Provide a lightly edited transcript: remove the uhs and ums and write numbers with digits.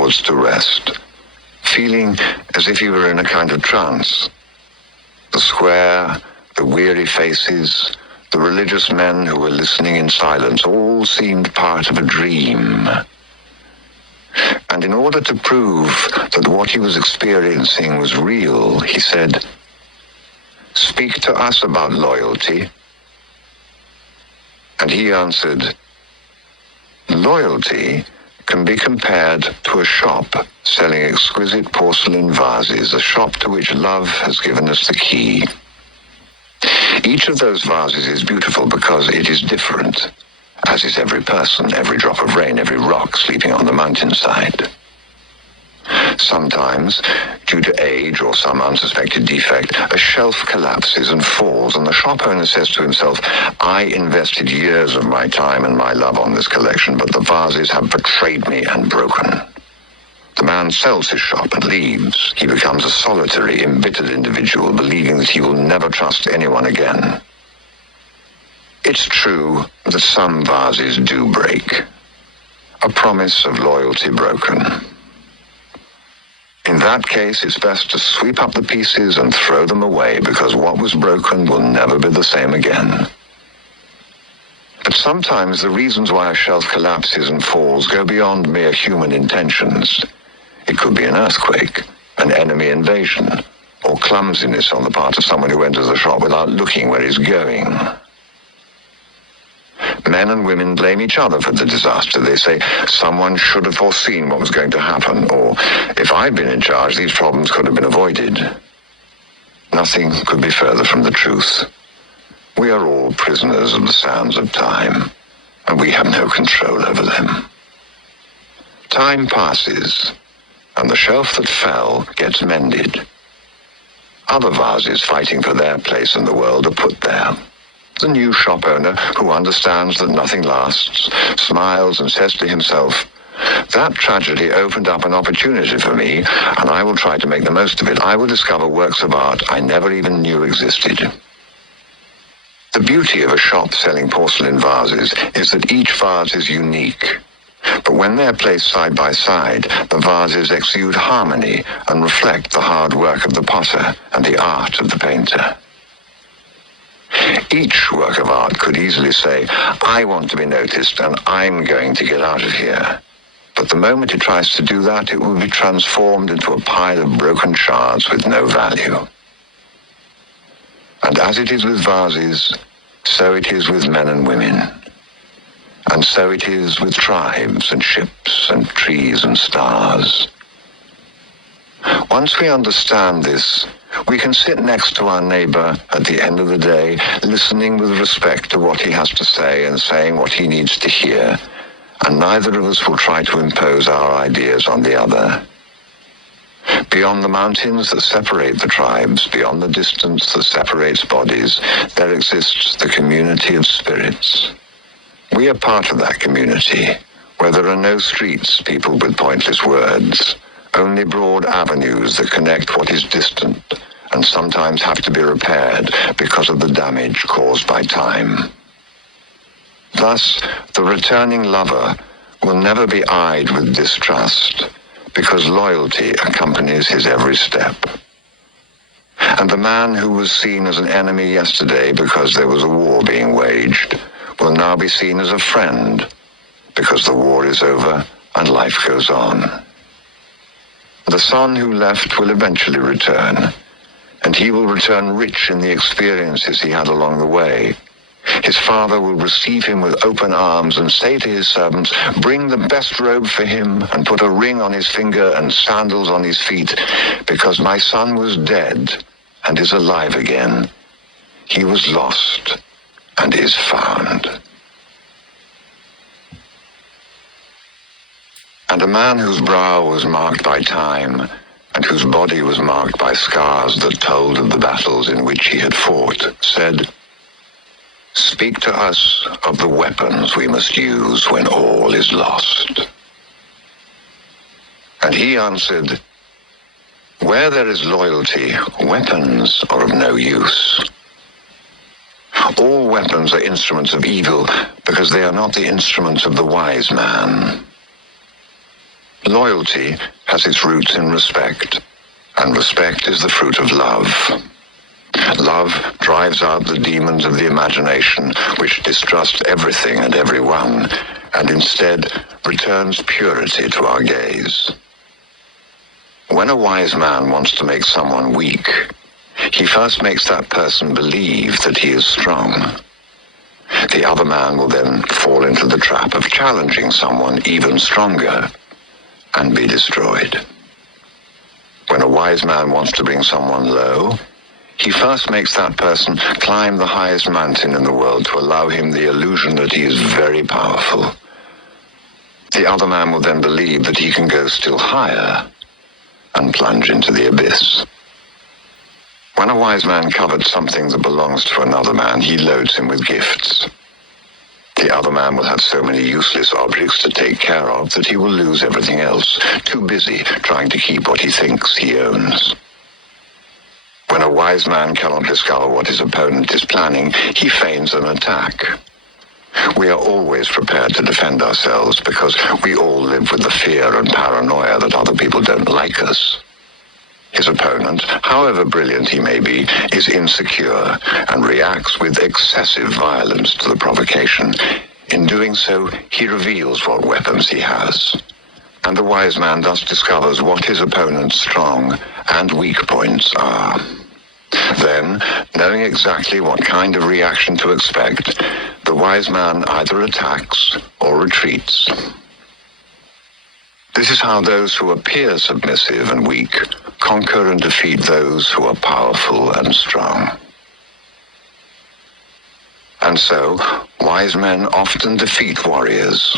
paused to rest, feeling as if he were in a kind of trance. The square, the weary faces, the religious men who were listening in silence, all seemed part of a dream. And in order to prove that what he was experiencing was real, he said, "Speak to us about loyalty." And he answered, "Loyalty can be compared to a shop selling exquisite porcelain vases, a shop to which love has given us the key. Each of those vases is beautiful because it is different, as is every person, every drop of rain, every rock sleeping on the mountainside. Sometimes, due to age or some unsuspected defect, a shelf collapses and falls, and the shop owner says to himself, "I invested years of my time and my love on this collection, but the vases have betrayed me and broken." The man sells his shop and leaves. He becomes a solitary, embittered individual, believing that he will never trust anyone again. It's true that some vases do break. A promise of loyalty broken. In that case, it's best to sweep up the pieces and throw them away, because what was broken will never be the same again. But sometimes the reasons why a shelf collapses and falls go beyond mere human intentions. It could be an earthquake, an enemy invasion, or clumsiness on the part of someone who enters the shop without looking where he's going. Men and women blame each other for the disaster. They say, "Someone should have foreseen what was going to happen," or, "If I'd been in charge, these problems could have been avoided." Nothing could be further from the truth. We are all prisoners of the sands of time, and we have no control over them. Time passes, and the shelf that fell gets mended. Other vases fighting for their place in the world are put there. The new shop owner, who understands that nothing lasts, smiles and says to himself, "That tragedy opened up an opportunity for me, and I will try to make the most of it. I will discover works of art I never even knew existed." The beauty of a shop selling porcelain vases is that each vase is unique. But when they're placed side by side, the vases exude harmony and reflect the hard work of the potter and the art of the painter. Each work of art could easily say, "I want to be noticed and I'm going to get out of here." But the moment it tries to do that, it will be transformed into a pile of broken shards with no value. And as it is with vases, so it is with men and women. And so it is with tribes and ships and trees and stars. Once we understand this, we can sit next to our neighbor at the end of the day, listening with respect to what he has to say and saying what he needs to hear, and neither of us will try to impose our ideas on the other. Beyond the mountains that separate the tribes, beyond the distance that separates bodies, there exists the community of spirits. We are part of that community, where there are no streets peopled with pointless words, only broad avenues that connect what is distant and sometimes have to be repaired because of the damage caused by time. Thus, the returning lover will never be eyed with distrust, because loyalty accompanies his every step. And the man who was seen as an enemy yesterday because there was a war being waged will now be seen as a friend because the war is over and life goes on. The son who left will eventually return, and he will return rich in the experiences he had along the way. His father will receive him with open arms and say to his servants, "Bring the best robe for him and put a ring on his finger and sandals on his feet, because my son was dead and is alive again. He was lost and is found." And a man whose brow was marked by time and whose body was marked by scars that told of the battles in which he had fought said, "Speak to us of the weapons we must use when all is lost." And he answered, "Where there is loyalty, weapons are of no use. All weapons are instruments of evil because they are not the instruments of the wise man. Loyalty has its roots in respect, and respect is the fruit of love. Love drives out the demons of the imagination, which distrust everything and everyone, and instead returns purity to our gaze. When a wise man wants to make someone weak, he first makes that person believe that he is strong. The other man will then fall into the trap of challenging someone even stronger and be destroyed. When a wise man wants to bring someone low, he first makes that person climb the highest mountain in the world to allow him the illusion that he is very powerful. The other man will then believe that he can go still higher and plunge into the abyss. When a wise man covets something that belongs to another man, he loads him with gifts. The other man will have so many useless objects to take care of that he will lose everything else, too busy trying to keep what he thinks he owns. When a wise man cannot discover what his opponent is planning, he feigns an attack. We are always prepared to defend ourselves because we all live with the fear and paranoia that other people don't like us. His opponent, however brilliant he may be, is insecure and reacts with excessive violence to the provocation. In doing so, he reveals what weapons he has. And the wise man thus discovers what his opponent's strong and weak points are. Then, knowing exactly what kind of reaction to expect, the wise man either attacks or retreats. This is how those who appear submissive and weak conquer and defeat those who are powerful and strong. And so, wise men often defeat warriors